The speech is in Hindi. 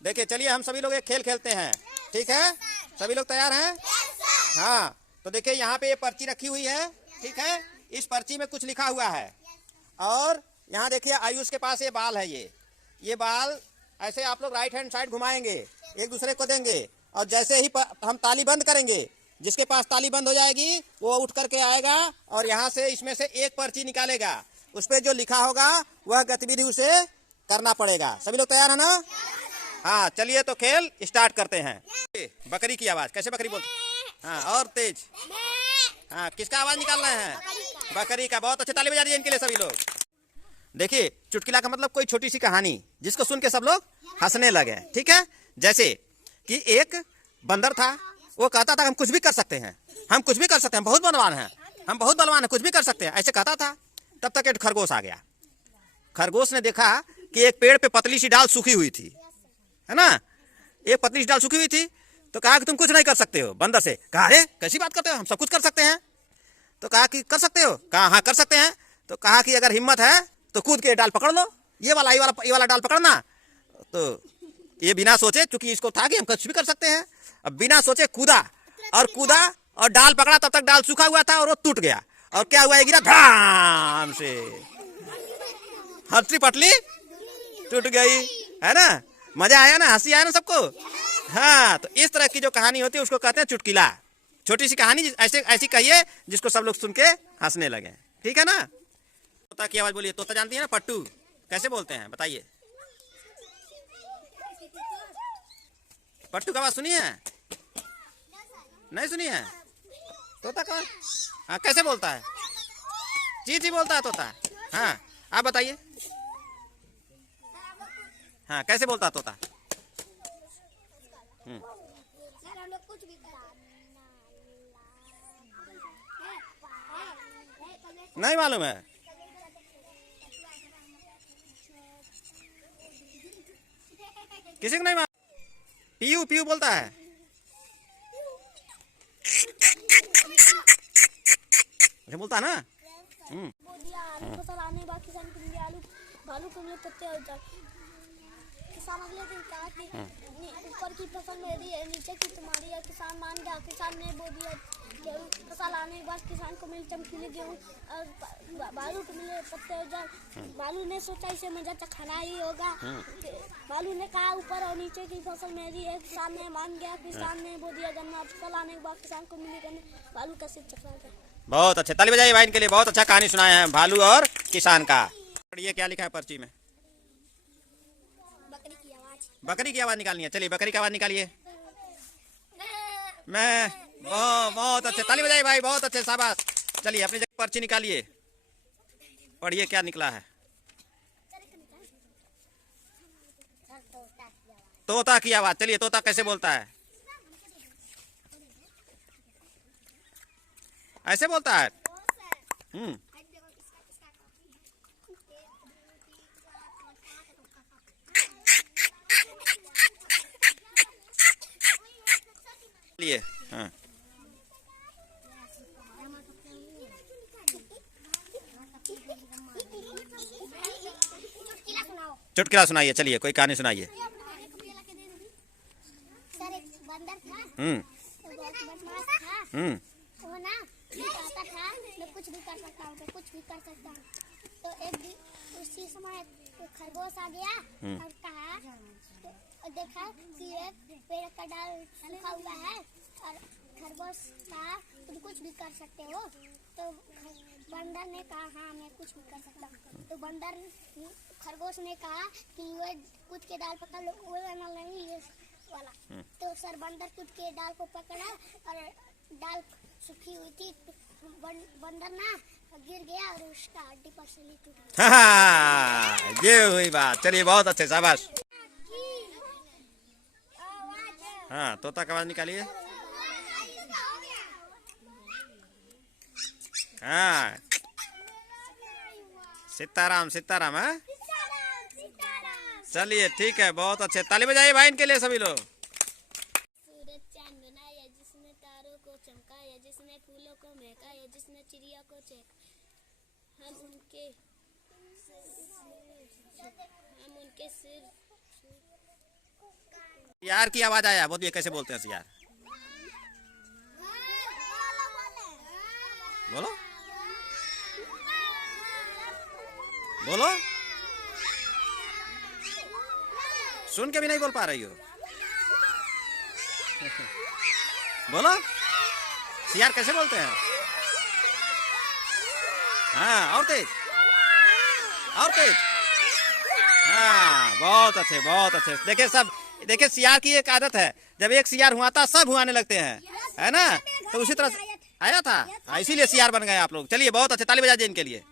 देखिए चलिए हम सभी लोग एक खेल खेलते हैं, ठीक है? सभी लोग तैयार हैं? हाँ, तो देखिए यहाँ पे ये पर्ची रखी हुई है, ठीक है? इस पर्ची में कुछ लिखा हुआ है और यहाँ देखिए आयुष के पास ये बाल है। ये बाल ऐसे आप लोग राइट हैंड साइड घुमाएंगे, एक दूसरे को देंगे और जैसे ही हम ताली बंद करेंगे, जिसके पास ताली बंद हो जाएगी वो उठ करके आएगा और यहाँ से इसमें से एक पर्ची निकालेगा। उस पर जो लिखा होगा वह गतिविधि उसे करना पड़ेगा। सभी लोग तैयार है ना? हाँ चलिए तो खेल स्टार्ट करते हैं। बकरी की आवाज कैसे बकरी बोलती? हाँ और तेज। हाँ किसका आवाज निकाल रहे हैं? बकरी का। बहुत अच्छे, ताली बजा दीजिए इनके लिए सभी लोग। देखिए चुटकुला का मतलब कोई छोटी सी कहानी जिसको सुन के सब लोग हंसने लगे, ठीक है? जैसे कि एक बंदर था, वो कहता था हम कुछ भी कर सकते हैं, हम कुछ भी कर सकते हैं, बहुत बलवान हैं, हम बहुत बलवान हैं, कुछ भी कर सकते हैं, ऐसे कहता था। तब तक एक खरगोश आ गया। खरगोश ने देखा कि एक पेड़ पे पतली सी डाल सूखी हुई थी, है ना? एक पतली सी डाल सूखी हुई थी तो कहा कि तुम कुछ नहीं कर सकते हो। बंदर से कहा अरे कैसी बात करते हो, हम सब कुछ कर सकते हैं। तो कहा कि कर सकते हो? कहा हाँ कर सकते हैं। तो कहा कि अगर हिम्मत है तो कूद के डाल पकड़ लो, ये वाला डाल पकड़ना। तो ये बिना सोचे, चूंकि इसको था कि हम कुछ भी कर सकते हैं, अब बिना सोचे कूदा और डाल पकड़ा। तब तक डाल सूखा हुआ था और वो टूट गया। और क्या हुआ, गिरा धाम से, हथली पटली टूट गई, है ना? मजा आया ना, हंसी आया ना सबको? हाँ, तो इस तरह की जो कहानी होती है उसको कहते हैं चुटकुला। छोटी सी कहानी ऐसी कहिए जिसको सब लोग सुन के हंसने लगे, ठीक है ना? तोता की आवाज बोलिए। तोता जानती है ना? पट्टू कैसे बोलते हैं बताइए? पट्टू का आवाज सुनी है? नहीं सुनी है? तोता का हाँ कैसे बोलता है? जी जी बोलता है तोता। हाँ आप बताइए। हाँ कैसे बोलता है तोता? नहीं मालूम है? किसी को नहीं मालूम? पीयू पीयू बोलता है। अच्छा बोलता है ना? फसल आने बाद किसान को मिले आलू, भालू को मिले पत्ते और जाल। किसान अगले दिन कहा कि ऊपर की फसल मेरी है, नीचे की तुम्हारी है। किसान मान गया। किसान ने बो दिया गेहूँ। फसल आने के बाद किसान को मिले चमकीले गेहूँ और भालू को मिले पत्ते और जाल। भालू ने सोचा इसे मजा चखाना ही होगा। भालू ने कहा ऊपर और नीचे की फसल मेरी है। किसान ने मान गया। किसान ने बो दिया गन्ना। फसल आने के बाद किसान को मिली गन्ने। भालू कैसे चखाएगा? बहुत अच्छे, ताली बजाइए भाई इनके लिए। बहुत अच्छा कहानी सुनाए हैं भालू और किसान का। ये क्या लिखा है पर्ची में? बकरी की आवाज। बकरी की आवाज निकालनी है। चलिए बकरी की आवाज निकालिए। मैं बहुत अच्छे, ताली बजाइए भाई, बहुत अच्छे, शाबाश। चलिए अपनी जगह पर्ची निकालिए, पढ़िए क्या निकला है। तोता की आवाज। चलिए तोता कैसे बोलता है? ऐसे बोलता है। लिए हाँ चुटकुला सुनाइए। चलिए कोई कहानी सुनाइए। सर एक बंदर था। बहुत बदमाश था। वो ना कहता था मैं कुछ भी कर सकता हूँ, मैं कुछ भी कर सकता हूँ। तो एक दिन उसी समय खरगोश आ गया और कहा, तो देखा कि एक पेड़ का डाल सूखा हुआ है और खरगोश कहा तुम कुछ भी कर सकते हो। तो बंदर ने कहा हाँ मैं कुछ भी कर सकता हूँ। तो खरगोश ने कहा कि वो कूद के डाल पकड़ लो, वो वाला नहीं ये वाला। तो सर बंदर कूद के डाल को पकड़ा और डाल सूखी हुई थी। बंदर ना गिर गया और उसका हड्डी पर से टूट गया। ये हुई बात। चलिए बहुत अच्छे, शाबाश। हाँ तोता का आवाज निकालिए। हाँ सीताराम सीताराम। हाँ चलिए ठीक है, बहुत अच्छे, ताली बजाइए भाई इनके लिए सभी लोग। सूरज चांद बनाया जिसने तारों को चमकाया, जिसने फूलों को महकाया, जिसने चिड़िया को चहकाया। हम उनके सिर सियार की आवाज आया, बोलिए कैसे बोलते हैं सियार? बोलो बोलो, सुन के भी नहीं बोल पा रही हो। बोलो सियार कैसे बोलते हैं? हाँ और तेज, और तेज। हाँ बहुत अच्छे, बहुत अच्छे। देखिए सब, देखिए सियार की एक आदत है, जब एक सियार हुआता सब हुआने लगते हैं, है ना? तो उसी तरह आया था, इसीलिए सियार बन गए आप लोग। चलिए बहुत अच्छे, ताली बजा दीजिए इनके लिए।